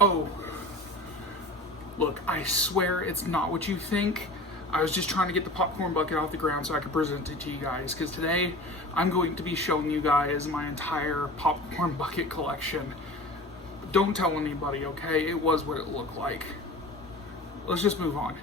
Oh, look, I swear it's not what you think. I was just trying to get the popcorn bucket off the ground so I could present it to you guys, because today I'm going to be showing you guys my entire popcorn bucket collection. Don't tell anybody, okay? It was what it looked like. Let's just move on.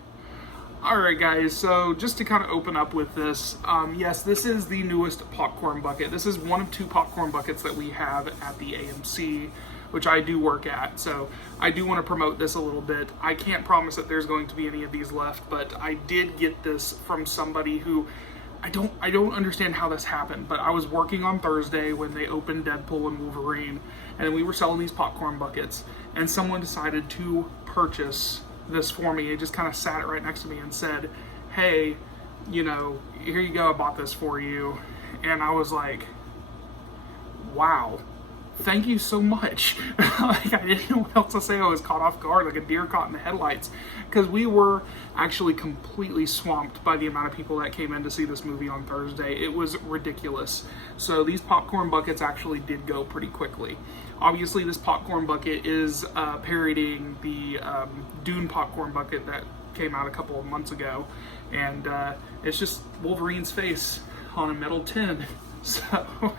Alright guys, so just to kind of open up with this, yes, this is the newest popcorn bucket. This is one of two popcorn buckets that we have at the AMC, which I do work at, so I do want to promote this a little bit. I can't promise that there's going to be any of these left, but I did get this from somebody who, I don't understand how this happened, but I was working on Thursday when they opened Deadpool and Wolverine, and we were selling these popcorn buckets, and someone decided to purchase this for me. It just kind of sat it right next to me and said, hey, you know, here you go, I bought this for you. And I was like, wow, thank you so much. Like, I didn't know what else to say. I was caught off guard, like a deer caught in the headlights, because we were actually completely swamped by the amount of people that came in to see this movie on Thursday. It was ridiculous. So these popcorn buckets actually did go pretty quickly. Obviously, this popcorn bucket is parodying the Dune popcorn bucket that came out a couple of months ago, and it's just Wolverine's face on a metal tin. So,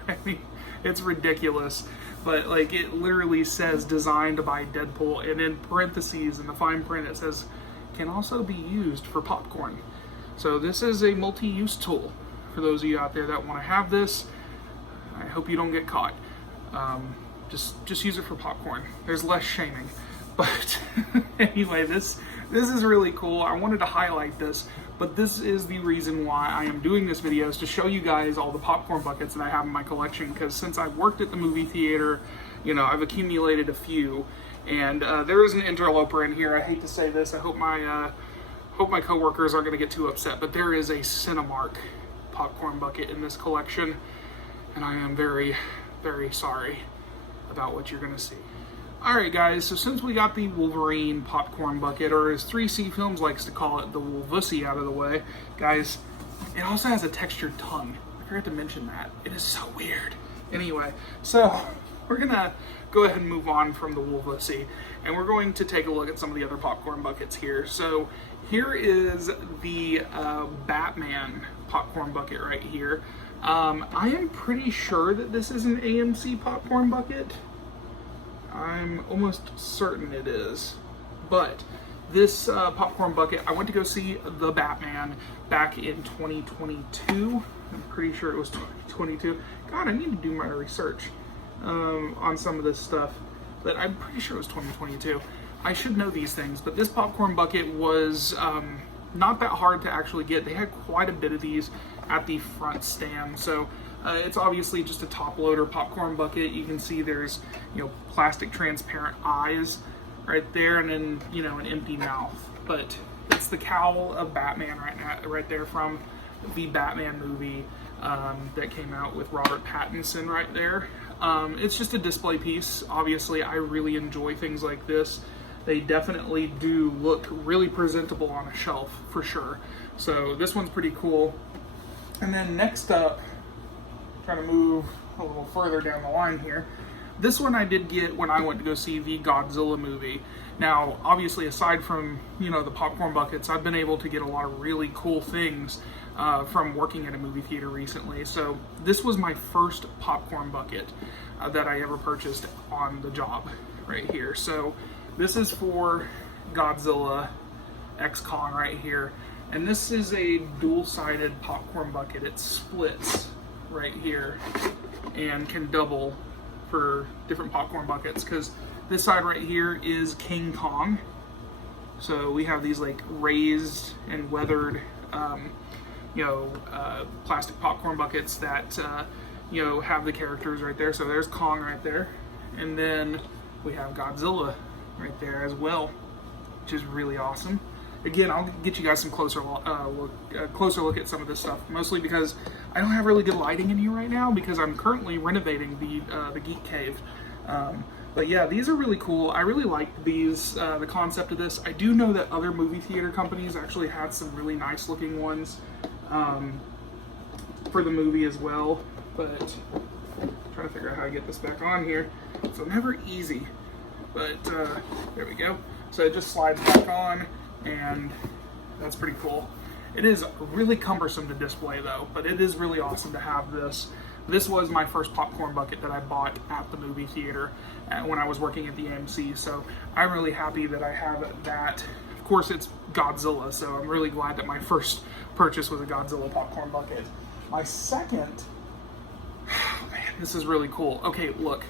I mean, it's ridiculous, but like, it literally says designed by Deadpool, and in parentheses in the fine print it says can also be used for popcorn. So this is a multi-use tool for those of you out there that want to have this. I hope you don't get caught. Just use it for popcorn. There's less shaming. But anyway, this is really cool. I wanted to highlight this, but this is the reason why I am doing this video, is to show you guys all the popcorn buckets that I have in my collection, because since I've worked at the movie theater, you know, I've accumulated a few, and there is an interloper in here. I hate to say this. I hope my coworkers aren't going to get too upset, but there is a Cinemark popcorn bucket in this collection, and I am very, very sorry about what you're gonna see. Alright guys, so since we got the Wolverine popcorn bucket, or as 3C Films likes to call it, the Wolvussy, out of the way, guys, it also has a textured tongue. I forgot to mention that. It is so weird. Anyway, so we're gonna go ahead and move on from the Wolvussy, and we're going to take a look at some of the other popcorn buckets here. So here is the Batman popcorn bucket right here. I am pretty sure that this is an AMC popcorn bucket. I'm almost certain it is. But this popcorn bucket, I went to go see The Batman back in 2022. I'm pretty sure it was 2022. God, I need to do my research on some of this stuff. But I'm pretty sure it was 2022. I should know these things, but this popcorn bucket was not that hard to actually get. They had quite a bit of these at the front stand. So it's obviously just a top loader popcorn bucket. You can see there's, you know, plastic transparent eyes right there, and then, you know, an empty mouth. But it's the cowl of Batman right there from the Batman movie that came out with Robert Pattinson right there. It's just a display piece. Obviously, I really enjoy things like this. They definitely do look really presentable on a shelf, for sure. So this one's pretty cool. And then next up, trying to move a little further down the line here, this one I did get when I went to go see the Godzilla movie. Now, obviously, aside from, you know, the popcorn buckets, I've been able to get a lot of really cool things from working at a movie theater recently. So this was my first popcorn bucket that I ever purchased on the job right here. So this is for Godzilla X Kong right here. And this is a dual-sided popcorn bucket. It splits right here and can double for different popcorn buckets, because this side right here is King Kong. So we have these like raised and weathered plastic popcorn buckets that have the characters right there. So there's Kong right there, and then we have Godzilla right there as well, which is really awesome. Again, I'll get you guys some closer look at some of this stuff, mostly because I don't have really good lighting in here right now because I'm currently renovating the Geek Cave. But yeah, these are really cool. I really like these, the concept of this. I do know that other movie theater companies actually had some really nice looking ones for the movie as well, but I'm trying to figure out how to get this back on here. It's never easy but there we go. So it just slides back on, and that's pretty cool. It is really cumbersome to display though, but it is really awesome to have this. This was my first popcorn bucket that I bought at the movie theater when I was working at the AMC, so I'm really happy that I have that. Of course, it's Godzilla, so I'm really glad that my first purchase was a Godzilla popcorn bucket. My second, oh man, this is really cool. Okay, look,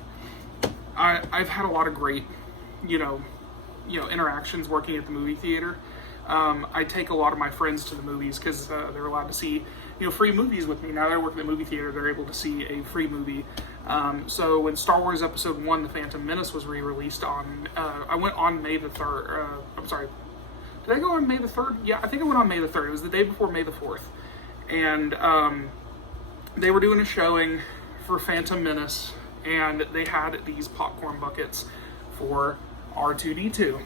I've had a lot of great, interactions working at the movie theater. I take a lot of my friends to the movies because they're allowed to see, free movies with me. Now that I work at the movie theater, they're able to see a free movie. So when Star Wars Episode 1, The Phantom Menace was re-released on, I went on May the 3rd, I'm sorry, did I go on May the 3rd? Yeah, I think I went on May the 3rd. It was the day before May the 4th. And they were doing a showing for Phantom Menace, and they had these popcorn buckets for R2-D2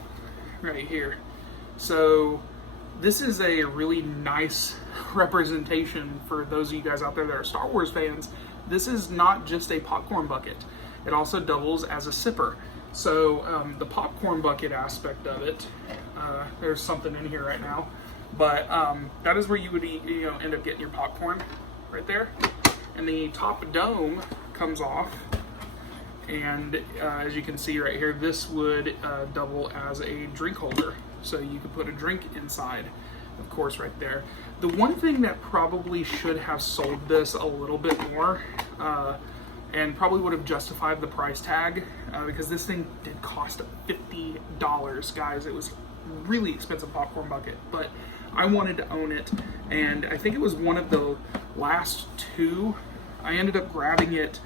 right here. So this is a really nice representation for those of you guys out there that are Star Wars fans. This is not just a popcorn bucket. It also doubles as a sipper. So the popcorn bucket aspect of it, there's something in here right now, but that is where you would end up getting your popcorn right there. And the top dome comes off, and as you can see right here, this would double as a drink holder. So you could put a drink inside, of course, right there. The one thing that probably should have sold this a little bit more, and probably would have justified the price tag, because this thing did cost $50, guys. It was really expensive popcorn bucket, but I wanted to own it, and I think it was one of the last two. I ended up grabbing it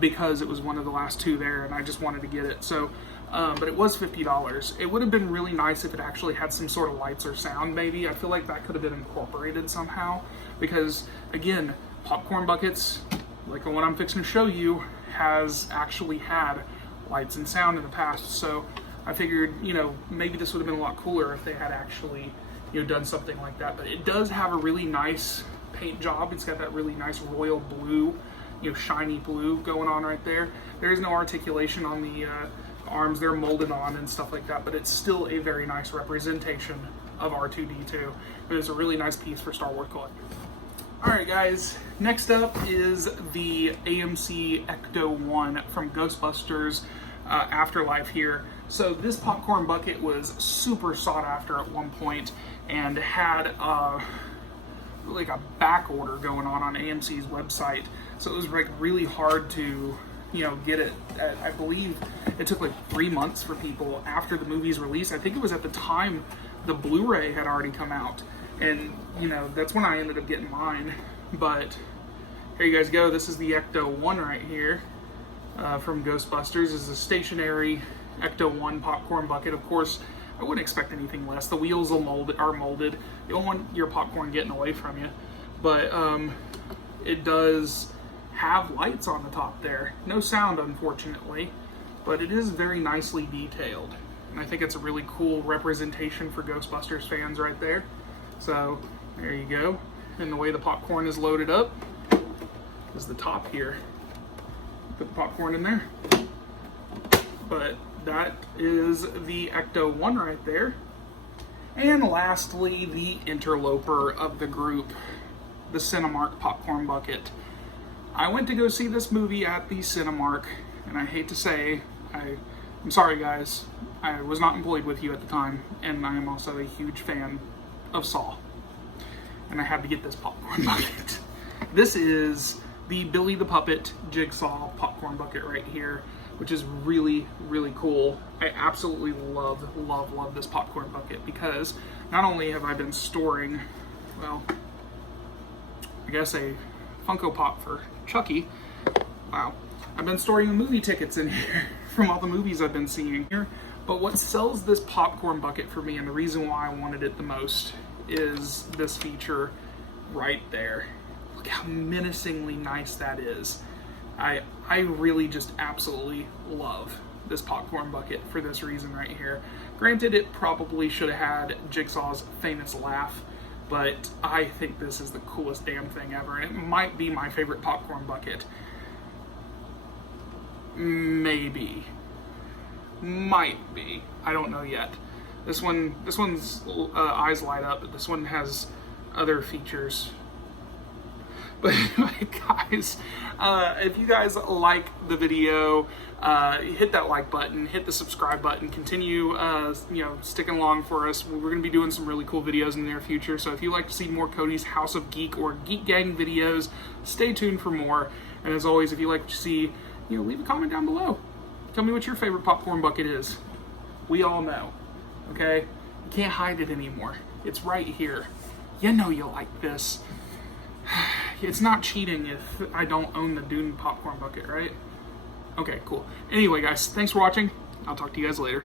because it was one of the last two there, and I just wanted to get it. So, but it was $50. It would have been really nice if it actually had some sort of lights or sound, maybe. I feel like that could have been incorporated somehow, because again, popcorn buckets, like the one I'm fixing to show you, has actually had lights and sound in the past. So I figured, maybe this would have been a lot cooler if they had actually, done something like that. But it does have a really nice paint job. It's got that really nice royal blue, shiny blue going on right there. There is no articulation on the arms. They're molded on and stuff like that, but it's still a very nice representation of R2-D2. It is a really nice piece for Star Wars collectors. Alright guys, next up is the AMC Ecto-1 from Ghostbusters Afterlife here. So this popcorn bucket was super sought after at one point and had like a back order going on AMC's website. So it was like really hard to get it. I believe it took like 3 months for people after the movie's release. I think it was at the time the Blu-ray had already come out, and that's when I ended up getting mine. But here you guys go. This is the Ecto-1 right here from Ghostbusters. This is a stationary Ecto-1 popcorn bucket. Of course, I wouldn't expect anything less. The wheels are molded. You don't want your popcorn getting away from you, but it does have lights on the top there. No sound, unfortunately, but it is very nicely detailed. And I think it's a really cool representation for Ghostbusters fans right there. So there you go. And the way the popcorn is loaded up is the top here. Put the popcorn in there. But that is the Ecto-1 right there. And lastly, the interloper of the group, the Cinemark popcorn bucket. I went to go see this movie at the Cinemark, and I hate to say, I'm sorry guys, I was not employed with you at the time, and I am also a huge fan of Saw. And I had to get this popcorn bucket. This is the Billy the Puppet Jigsaw popcorn bucket right here, which is really, really cool. I absolutely love this popcorn bucket because not only have I been storing, well, I guess a Funko Pop for Chucky. Wow. I've been storing the movie tickets in here from all the movies I've been seeing here. But what sells this popcorn bucket for me, and the reason why I wanted it the most, is this feature right there. Look how menacingly nice that is. I really just absolutely love this popcorn bucket for this reason right here. Granted, it probably should have had Jigsaw's famous laugh, but I think this is the coolest damn thing ever, and it might be my favorite popcorn bucket. Maybe. Might be. I don't know yet. This one's eyes light up, but this one has other features. But anyway, guys, if you guys like the video, hit that like button, hit the subscribe button, continue, sticking along for us. We're going to be doing some really cool videos in the near future. So if you like to see more Cody's House of Geek or Geek Gang videos, stay tuned for more. And as always, if you like what you see, leave a comment down below. Tell me what your favorite popcorn bucket is. We all know, okay? You can't hide it anymore. It's right here. You know you like this. It's not cheating if I don't own the Dune popcorn bucket, right? Okay, cool. Anyway, guys, thanks for watching. I'll talk to you guys later.